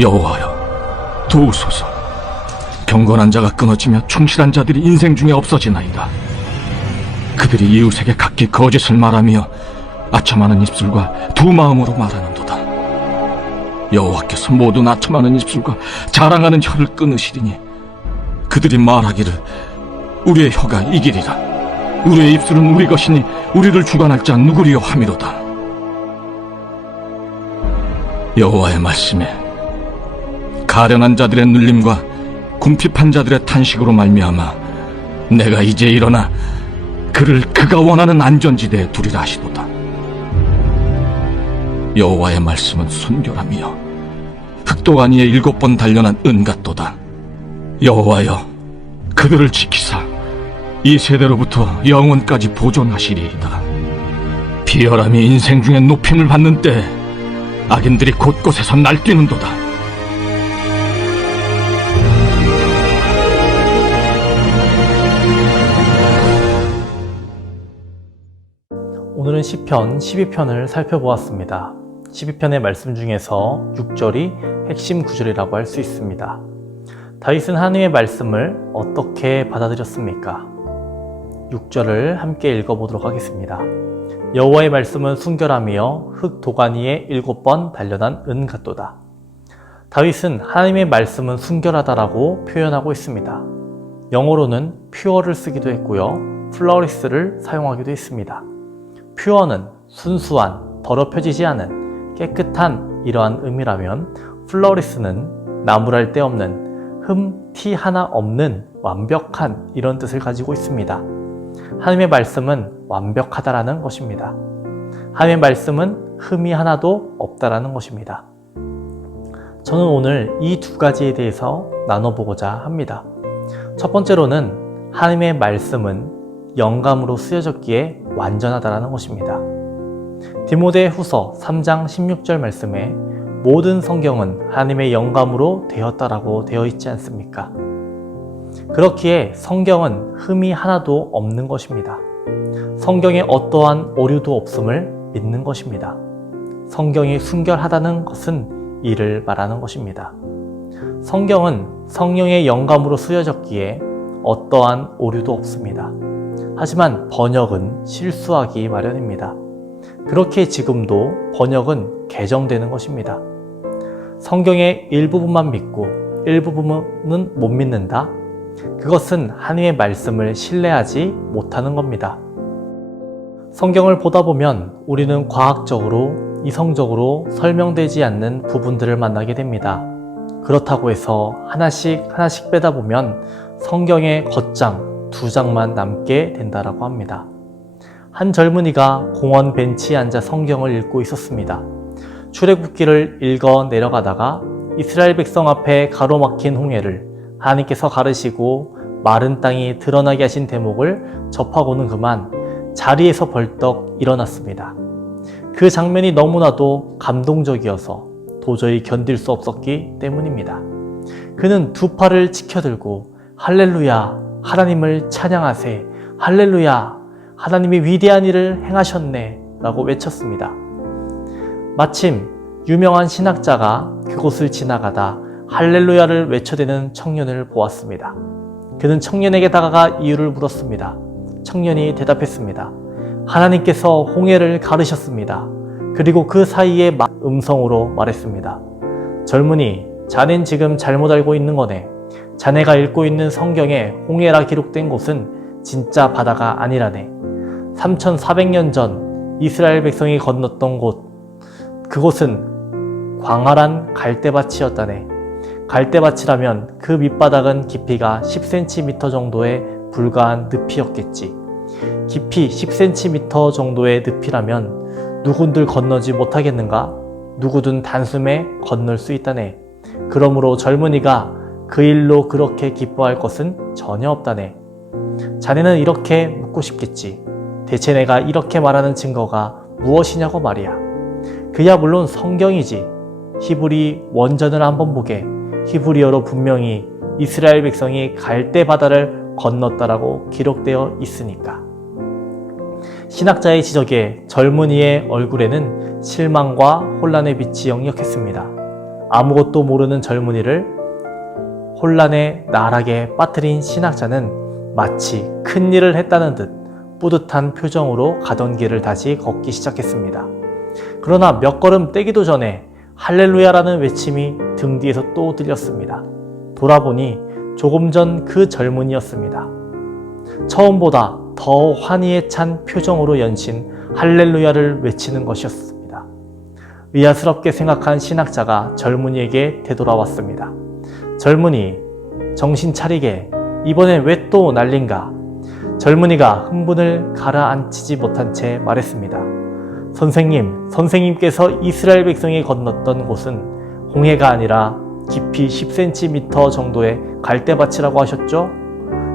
여호와여, 도우소서. 경건한 자가 끊어지며 충실한 자들이 인생 중에 없어지나이다. 그들이 이웃에게 각기 거짓을 말하며 아첨하는 입술과 두 마음으로 말하는도다. 여호와께서 모든 아첨하는 입술과 자랑하는 혀를 끊으시리니 그들이 말하기를 우리의 혀가 이기리라. 우리의 입술은 우리 것이니 우리를 주관할 자 누구리요 함이로다. 여호와의 말씀에 가련한 자들의 눌림과 궁핍한 자들의 탄식으로 말미암아 내가 이제 일어나 그를 그가 원하는 안전지대에 두리라 하시도다. 여호와의 말씀은 순결하며 흑도가 위에 7번 단련한 은 같도다. 여호와여, 그들을 지키사 이 세대로부터 영원까지 보존하시리이다. 비열함이 인생 중에 높임을 받는 때 악인들이 곳곳에서 날뛰는도다. 오늘은 시편 12편을 살펴보았습니다. 12편의 말씀 중에서 6절이 핵심 구절이라고 할 수 있습니다. 다윗은 하나님의 말씀을 어떻게 받아들였습니까? 6절을 함께 읽어보도록 하겠습니다. 여호와의 말씀은 순결하며 흙 도가니에 7번 단련한 은 같도다. 다윗은 하나님의 말씀은 순결하다라고 표현하고 있습니다. 영어로는 pure를 쓰기도 했고요, flawless를 사용하기도 했습니다. pure는 순수한, 더럽혀지지 않은, 깨끗한 이러한 의미라면 flawless는 나무랄 데 없는, 흠, 티 하나 없는 완벽한 이런 뜻을 가지고 있습니다. 하나님의 말씀은 완벽하다라는 것입니다. 하나님의 말씀은 흠이 하나도 없다라는 것입니다. 저는 오늘 이 두 가지에 대해서 나눠보고자 합니다. 첫 번째로는 하나님의 말씀은 영감으로 쓰여졌기에 완전하다라는 것입니다. 디모데후서 3장 16절 말씀에 모든 성경은 하나님의 영감으로 되었다라고 되어 있지 않습니까? 그렇기에 성경은 흠이 하나도 없는 것입니다. 성경에 어떠한 오류도 없음을 믿는 것입니다. 성경이 순결하다는 것은 이를 말하는 것입니다. 성경은 성령의 영감으로 쓰여졌기에 어떠한 오류도 없습니다. 하지만 번역은 실수하기 마련입니다. 그렇게 지금도 번역은 개정되는 것입니다. 성경의 일부분만 믿고 일부분은 못 믿는다? 그것은 하나님의 말씀을 신뢰하지 못하는 겁니다. 성경을 보다 보면 우리는 과학적으로, 이성적으로 설명되지 않는 부분들을 만나게 됩니다. 그렇다고 해서 하나씩 빼다 보면 성경의 겉장, 2장만 남게 된다라고 합니다. 한 젊은이가 공원 벤치에 앉아 성경을 읽고 있었습니다. 출애굽기를 읽어 내려가다가 이스라엘 백성 앞에 가로막힌 홍해를 하나님께서 가르시고 마른 땅이 드러나게 하신 대목을 접하고는 그만 자리에서 벌떡 일어났습니다. 그 장면이 너무나도 감동적이어서 도저히 견딜 수 없었기 때문입니다. 그는 두 팔을 치켜들고 할렐루야, 하나님을 찬양하세, 할렐루야, 하나님이 위대한 일을 행하셨네 라고 외쳤습니다. 마침 유명한 신학자가 그곳을 지나가다 할렐루야를 외쳐대는 청년을 보았습니다. 그는 청년에게 다가가 이유를 물었습니다. 청년이 대답했습니다. 하나님께서 홍해를 가르셨습니다. 그리고 그 사이에 음성으로 말했습니다. 젊은이, 자넨 지금 잘못 알고 있는 거네. 자네가 읽고 있는 성경에 홍해라 기록된 곳은 진짜 바다가 아니라네. 3400년 전 이스라엘 백성이 건넜던 곳, 그곳은 광활한 갈대밭이었다네. 갈대밭이라면 그 밑바닥은 깊이가 10cm 정도의 불가한 늪이었겠지. 깊이 10cm 정도의 늪이라면 누군들 건너지 못하겠는가? 누구든 단숨에 건널 수 있다네. 그러므로 젊은이가 그 일로 그렇게 기뻐할 것은 전혀 없다네. 자네는 이렇게 묻고 싶겠지. 대체 내가 이렇게 말하는 증거가 무엇이냐고 말이야. 그야 물론 성경이지. 히브리 원전을 한번 보게. 히브리어로 분명히 이스라엘 백성이 갈대 바다를 건넜다라고 기록되어 있으니까. 신학자의 지적에 젊은이의 얼굴에는 실망과 혼란의 빛이 역력했습니다. 아무것도 모르는 젊은이를 혼란에 나락에 빠뜨린 신학자는 마치 큰일을 했다는 듯 뿌듯한 표정으로 가던 길을 다시 걷기 시작했습니다. 그러나 몇 걸음 떼기도 전에 할렐루야라는 외침이 등 뒤에서 또 들렸습니다. 돌아보니 조금 전 그 젊은이였습니다. 처음보다 더 환희에 찬 표정으로 연신 할렐루야를 외치는 것이었습니다. 의아스럽게 생각한 신학자가 젊은이에게 되돌아왔습니다. 젊은이, 정신 차리게. 이번엔 왜 또 난린가? 젊은이가 흥분을 가라앉히지 못한 채 말했습니다. 선생님께서 이스라엘 백성이 건넜던 곳은 홍해가 아니라 깊이 10cm 정도의 갈대밭이라고 하셨죠?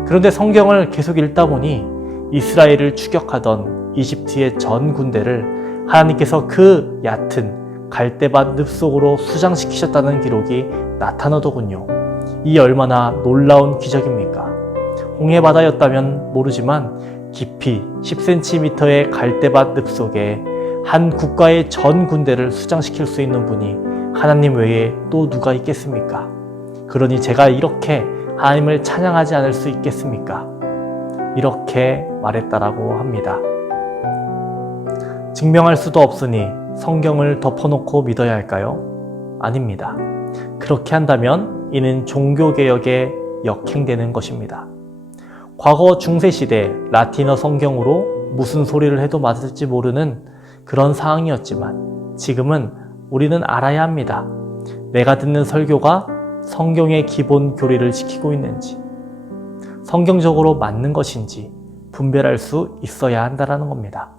그런데 성경을 계속 읽다 보니 이스라엘을 추격하던 이집트의 전 군대를 하나님께서 그 얕은 갈대밭 늪 속으로 수장시키셨다는 기록이 나타나더군요. 이 얼마나 놀라운 기적입니까? 홍해바다였다면 모르지만 깊이 10cm의 갈대밭 늪 속에 한 국가의 전 군대를 수장시킬 수 있는 분이 하나님 외에 또 누가 있겠습니까? 그러니 제가 이렇게 하나님을 찬양하지 않을 수 있겠습니까? 이렇게 말했다라고 합니다. 증명할 수도 없으니 성경을 덮어놓고 믿어야 할까요? 아닙니다. 그렇게 한다면 이는 종교개혁에 역행되는 것입니다. 과거 중세시대 라틴어 성경으로 무슨 소리를 해도 맞을지 모르는 그런 상황이었지만 지금은 우리는 알아야 합니다. 내가 듣는 설교가 성경의 기본 교리를 지키고 있는지, 성경적으로 맞는 것인지 분별할 수 있어야 한다는 겁니다.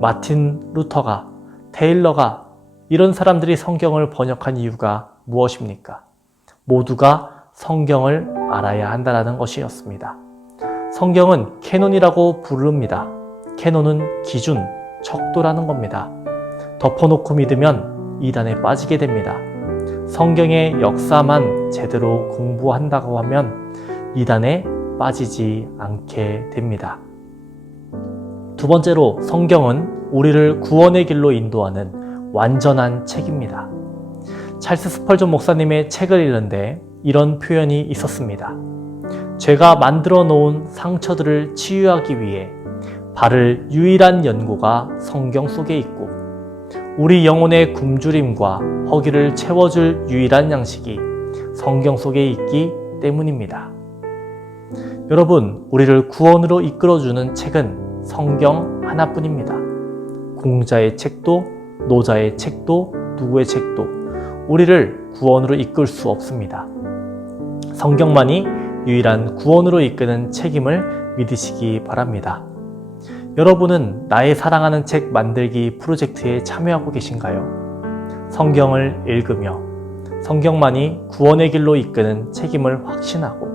마틴 루터가, 테일러가 이런 사람들이 성경을 번역한 이유가 무엇입니까? 모두가 성경을 알아야 한다는 것이었습니다. 성경은 캐논이라고 부릅니다. 캐논은 기준, 척도라는 겁니다. 덮어놓고 믿으면 이단에 빠지게 됩니다. 성경의 역사만 제대로 공부한다고 하면 이단에 빠지지 않게 됩니다. 두 번째로 성경은 우리를 구원의 길로 인도하는 완전한 책입니다. 찰스 스펄전 목사님의 책을 읽는데 이런 표현이 있었습니다. 죄가 만들어 놓은 상처들을 치유하기 위해 바를 유일한 연고가 성경 속에 있고 우리 영혼의 굶주림과 허기를 채워줄 유일한 양식이 성경 속에 있기 때문입니다. 여러분, 우리를 구원으로 이끌어주는 책은 성경 하나뿐입니다. 공자의 책도 노자의 책도 누구의 책도 우리를 구원으로 이끌 수 없습니다. 성경만이 유일한 구원으로 이끄는 책임을 믿으시기 바랍니다. 여러분은 나의 사랑하는 책 만들기 프로젝트에 참여하고 계신가요? 성경을 읽으며 성경만이 구원의 길로 이끄는 책임을 확신하고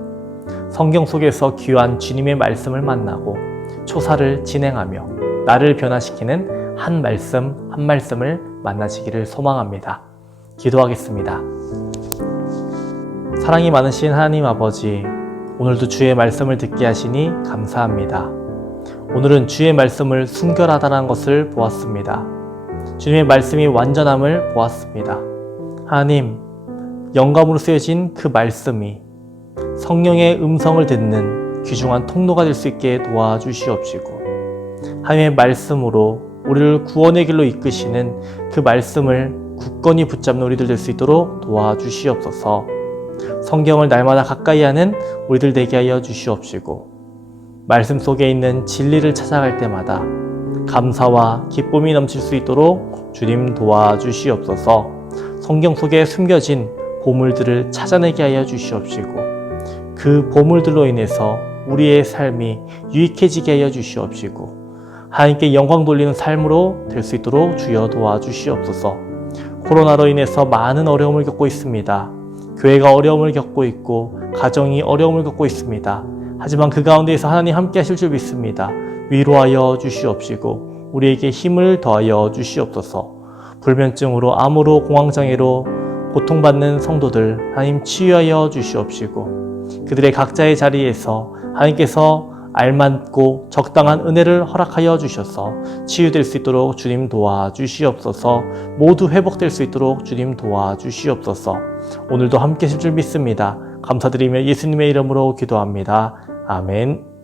성경 속에서 귀한 주님의 말씀을 만나고 초사를 진행하며 나를 변화시키는 한 말씀 한 말씀을 만나시기를 소망합니다. 기도하겠습니다. 사랑이 많으신 하나님 아버지, 오늘도 주의 말씀을 듣게 하시니 감사합니다. 오늘은 주의 말씀을 순결하다는 것을 보았습니다. 주님의 말씀이 완전함을 보았습니다. 하나님, 영감으로 쓰여진 그 말씀이 성령의 음성을 듣는 귀중한 통로가 될 수 있게 도와주시옵시고 하나님의 말씀으로 우리를 구원의 길로 이끄시는 그 말씀을 굳건히 붙잡는 우리들 될 수 있도록 도와주시옵소서. 성경을 날마다 가까이 하는 우리들 되게 하여 주시옵시고 말씀 속에 있는 진리를 찾아갈 때마다 감사와 기쁨이 넘칠 수 있도록 주님 도와주시옵소서. 성경 속에 숨겨진 보물들을 찾아내게 하여 주시옵시고 그 보물들로 인해서 우리의 삶이 유익해지게 하여 주시옵시고 하나님께 영광 돌리는 삶으로 될 수 있도록 주여 도와주시옵소서. 코로나로 인해서 많은 어려움을 겪고 있습니다. 교회가 어려움을 겪고 있고 가정이 어려움을 겪고 있습니다. 하지만 그 가운데에서 하나님 함께 하실 줄 믿습니다. 위로하여 주시옵시고 우리에게 힘을 더하여 주시옵소서. 불면증으로 암으로 공황장애로 고통받는 성도들 하나님 치유하여 주시옵시고 그들의 각자의 자리에서 하나님께서 알맞고 적당한 은혜를 허락하여 주셔서 치유될 수 있도록 주님 도와주시옵소서. 모두 회복될 수 있도록 주님 도와주시옵소서. 오늘도 함께 하실 줄 믿습니다. 감사드리며 예수님의 이름으로 기도합니다. 아멘.